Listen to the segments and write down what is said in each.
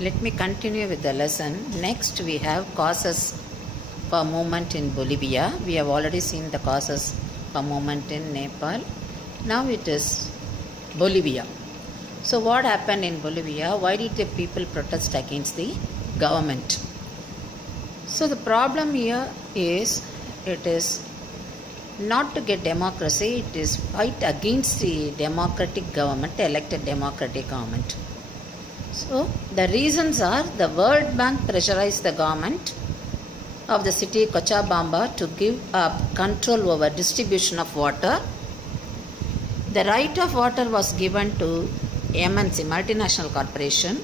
Let me continue with the lesson. Next we have causes for movement in Bolivia. We have already seen the causes for movement in Nepal. Now it is Bolivia. So what happened in Bolivia? Why did the people protest against the government? So the problem here is, it is not to get democracy, it is fight against the democratic government, elected democratic government. So the reasons are, the World Bank pressurized the government of the city Cochabamba to give up control over distribution of water. The right of water was given to MNC, multinational corporation.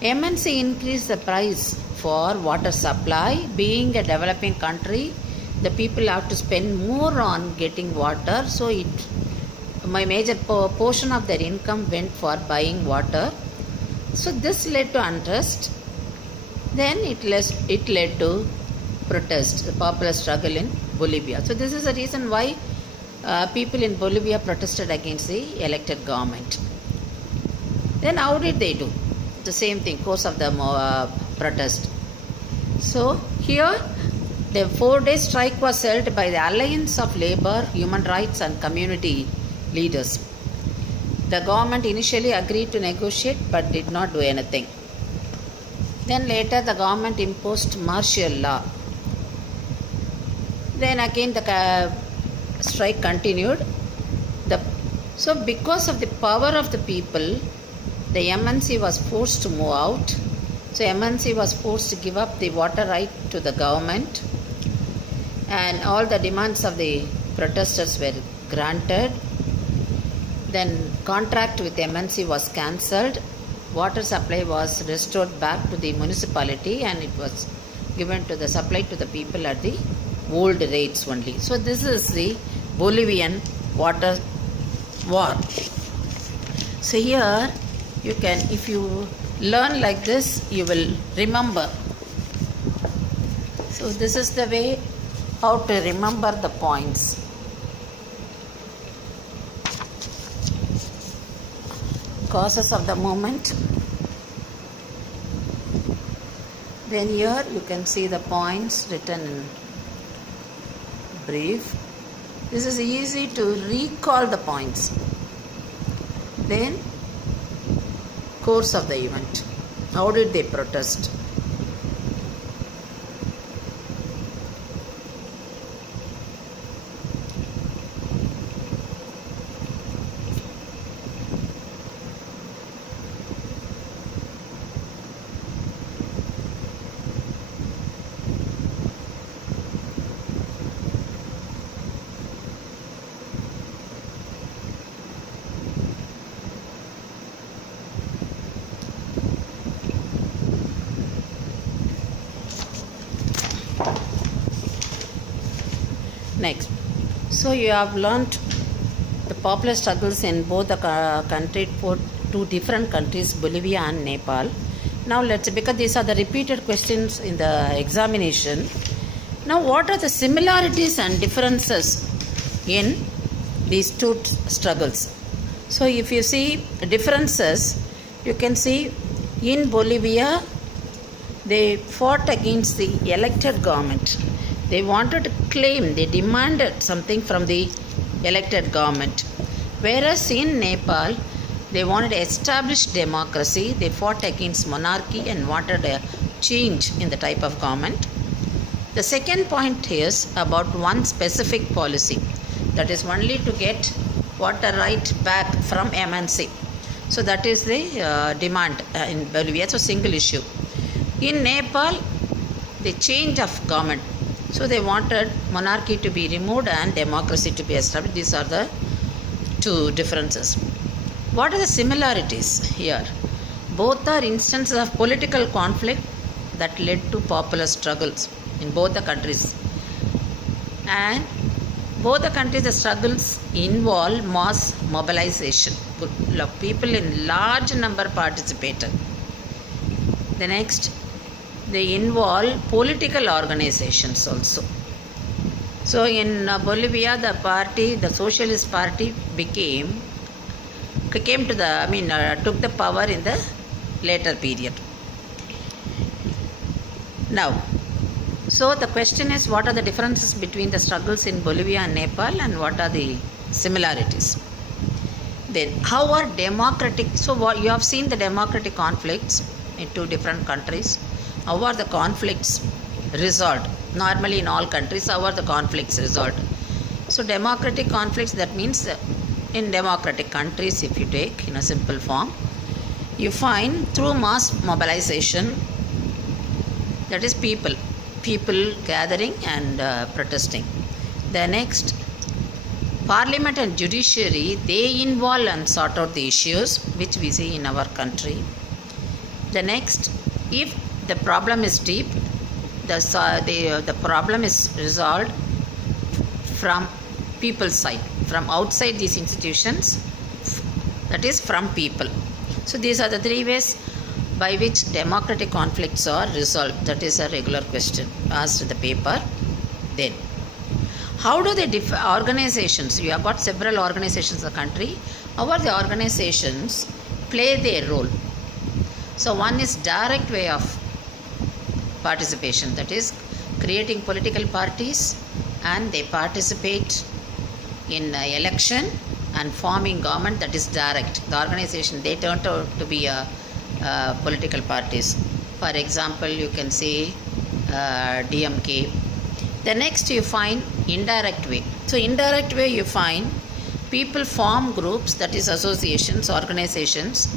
MNC increased the price for water supply. Being a developing country, the people have to spend more on getting water. So my major portion of their income went for buying water. So this led to unrest. Then it led to protest, the popular struggle in Bolivia. So this is the reason why people in Bolivia protested against the elected government. Then how did they do? The same thing, course of the protest. So here the 4-day strike was held by the Alliance of Labour, Human Rights and Community Leaders. The government initially agreed to negotiate but did not do anything. Then later the government imposed martial law. Then again the strike continued. So because of the power of the people, the MNC was forced to move out. So MNC was forced to give up the water right to the government, and all the demands of the protesters were granted. Then contract with MNC was cancelled. Water supply was restored back to the municipality, and it was given to the supply to the people at the old rates only. So this is the Bolivian water war. So here you can, if you learn like this, you will remember. So this is the way how to remember the points. Causes of the movement. Then here you can see the points written in brief. This is easy to recall the points. Then course of the event. How did they protest? Next, so you have learnt the popular struggles in both the country, for two different countries, Bolivia and Nepal. Now because these are the repeated questions in the examination. Now what are the similarities and differences in these two struggles? So if you see differences, you can see in Bolivia they fought against the elected government. They wanted to claim, they demanded something from the elected government. Whereas in Nepal, they wanted to establish democracy. They fought against monarchy and wanted a change in the type of government. The second point is about one specific policy, that is only to get water right back from MNC. So that is the demand in Bolivia. So single issue. In Nepal, the change of government. So they wanted monarchy to be removed and democracy to be established. These are the two differences. What are the similarities here? Both are instances of political conflict that led to popular struggles in both the countries. And both the countries, the struggles involve mass mobilization. People in large number participated. The next, they involve political organizations also. So in Bolivia, the Socialist Party took the power in the later period. Now, so the question is, what are the differences between the struggles in Bolivia and Nepal, and what are the similarities? Then, how are democratic, so what you have seen the democratic conflicts in two different countries. How are the conflicts resolved? Normally in all countries, how are the conflicts resolved? So democratic conflicts, that means in democratic countries, if you take in a simple form, you find through mass mobilization, that is people gathering and protesting. The next, Parliament and judiciary, they involve and sort out the issues which we see in our country. The next, if the problem is deep, the problem is resolved from people's side, from outside these institutions, that is from people. So these are the three ways by which democratic conflicts are resolved. That is a regular question asked in the paper. Then, how do the organizations, you have got several organizations in the country, how are the organizations play their role? So one is direct way of participation, that is creating political parties, and they participate in election and forming government, that is direct. The organization, they turn out to be political parties. For example, you can say DMK. The next you find indirect way. So indirect way you find people form groups, that is associations, organizations,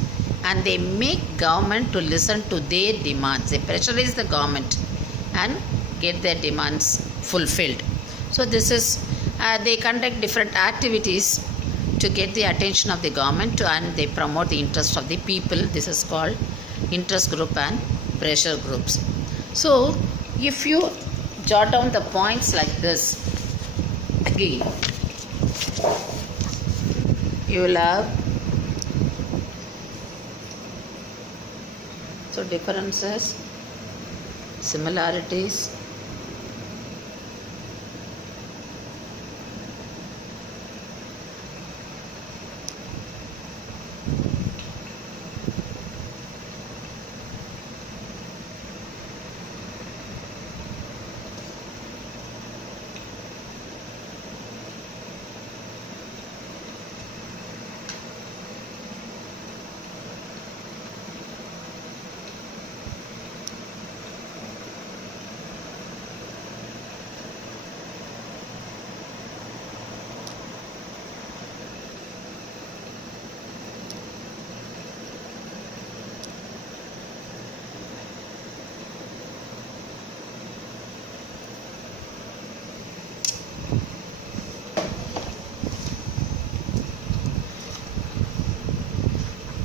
and they make government to listen to their demands. They pressurize the government and get their demands fulfilled. So this is, they conduct different activities to get the attention of the government and they promote the interest of the people. This is called interest group and pressure groups. So if you jot down the points like this, again you will have, so differences, similarities,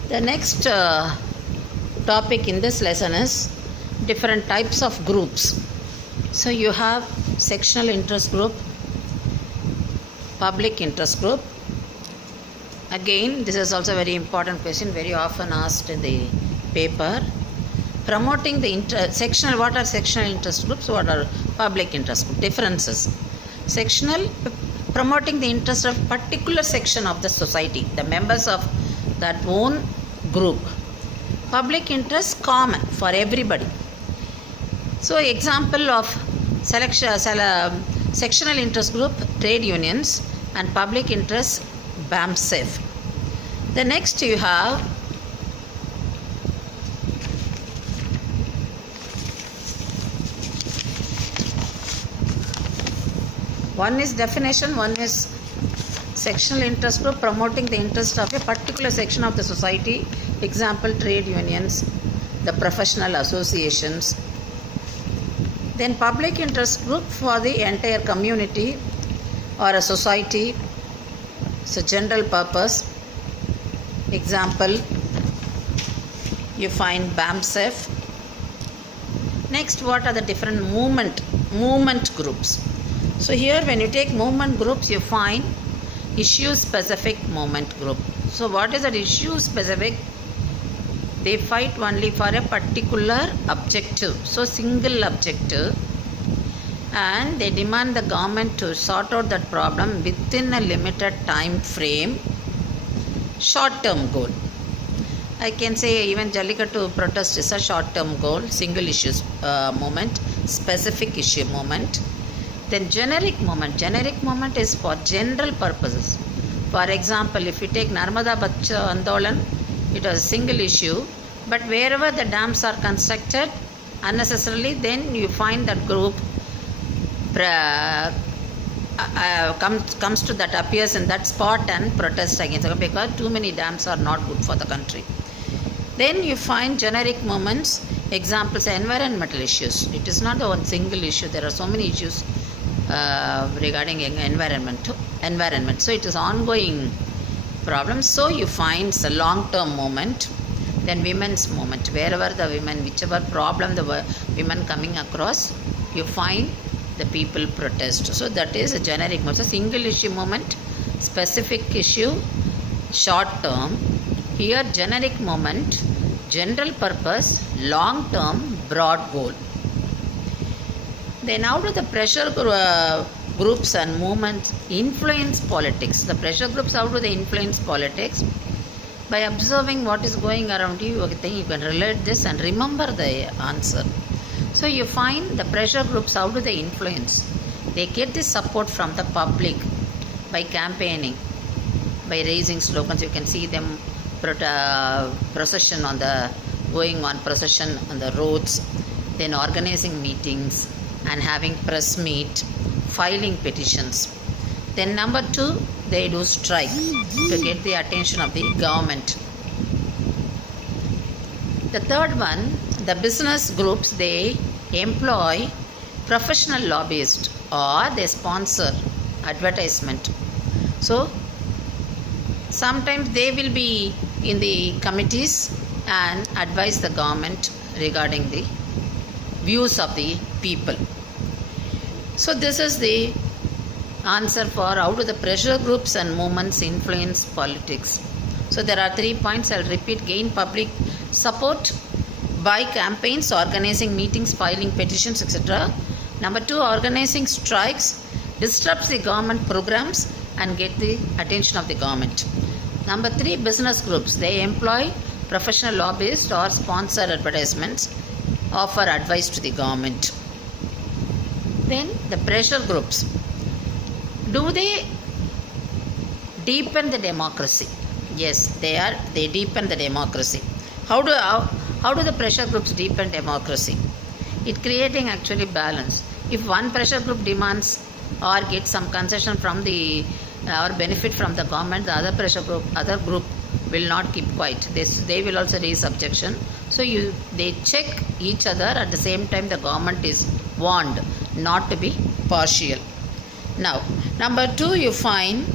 the next topic in this lesson is different types of groups. So you have sectional interest group, public interest group. Again, this is also a very important question, very often asked in the paper. Promoting the sectional, what are sectional interest groups, what are public interest groups? Differences. Sectional, promoting the interest of particular section of the society, the members of that own group. Public interest, common for everybody. So example of sectional interest group, trade unions, and public interest, BAMSEF. The next you have one is definition, one is sectional interest group, promoting the interest of a particular section of the society. Example, trade unions, the professional associations. Then public interest group for the entire community or a society. So general purpose. Example, you find BAMSEF. Next, what are the different movement groups? So here when you take movement groups, you find issue specific movement group. So what is that issue specific? They fight only for a particular objective, so single objective, and they demand the government to sort out that problem within a limited time frame, short term goal. I can say even Jallikattu protest is a short-term goal, single issues movement, specific issue movement. Then generic movement. Generic movement is for general purposes. For example, if you take Narmada Bacha Andolan, it was a single issue. But wherever the dams are constructed unnecessarily, then you find that group comes to that, appears in that spot and protests against it, because too many dams are not good for the country. Then you find generic movements, examples, environmental issues. It is not the one single issue. There are so many issues regarding environment. So it is ongoing problem. So you find a long-term movement. Then women's movement. Wherever the women, whichever problem the women coming across, you find the people protest. So that is a generic movement. So single issue movement, specific issue, short term. Here generic movement, general purpose, long term, broad goal. Then how do the pressure groups and movements influence politics? The pressure groups, how do they influence politics? By observing what is going around you, you can relate this and remember the answer. So you find the pressure groups, how do they influence? They get the support from the public by campaigning, by raising slogans. You can see them procession on the roads, then organizing meetings and having press meet, filing petitions. Then number 2, they do strike to get the attention of the government. The third one, the business groups, they employ professional lobbyists or they sponsor advertisement. So sometimes they will be in the committees and advise the government regarding the views of the people. So this is the answer for how do the pressure groups and movements influence politics. So there are 3 points. I'll repeat. Gain public support by campaigns, organizing meetings, filing petitions, etc. Number 2, organizing strikes, disrupts the government programs and get the attention of the government. Number 3, business groups. They employ professional lobbyists or sponsor advertisements, offer advice to the government. Then the pressure groups. Do they deepen the democracy? Yes, they deepen the democracy. How do the pressure groups deepen democracy? It creating actually balance. If one pressure group demands or gets some concession from the or benefit from the government, the other group will not keep quiet. They will also raise objection. So they check each other. At the same time, the government is warned not to be partial. Now, number 2, you find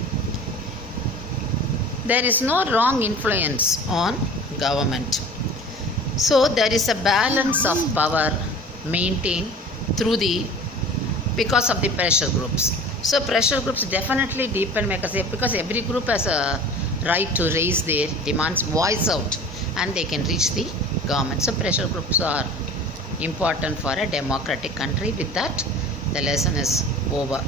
there is no wrong influence on government. So there is a balance of power maintained because of the pressure groups. So pressure groups definitely deepen because every group has a right to raise their demands, voice out, and they can reach the government. So pressure groups are important for a democratic country. With that, the lesson is over.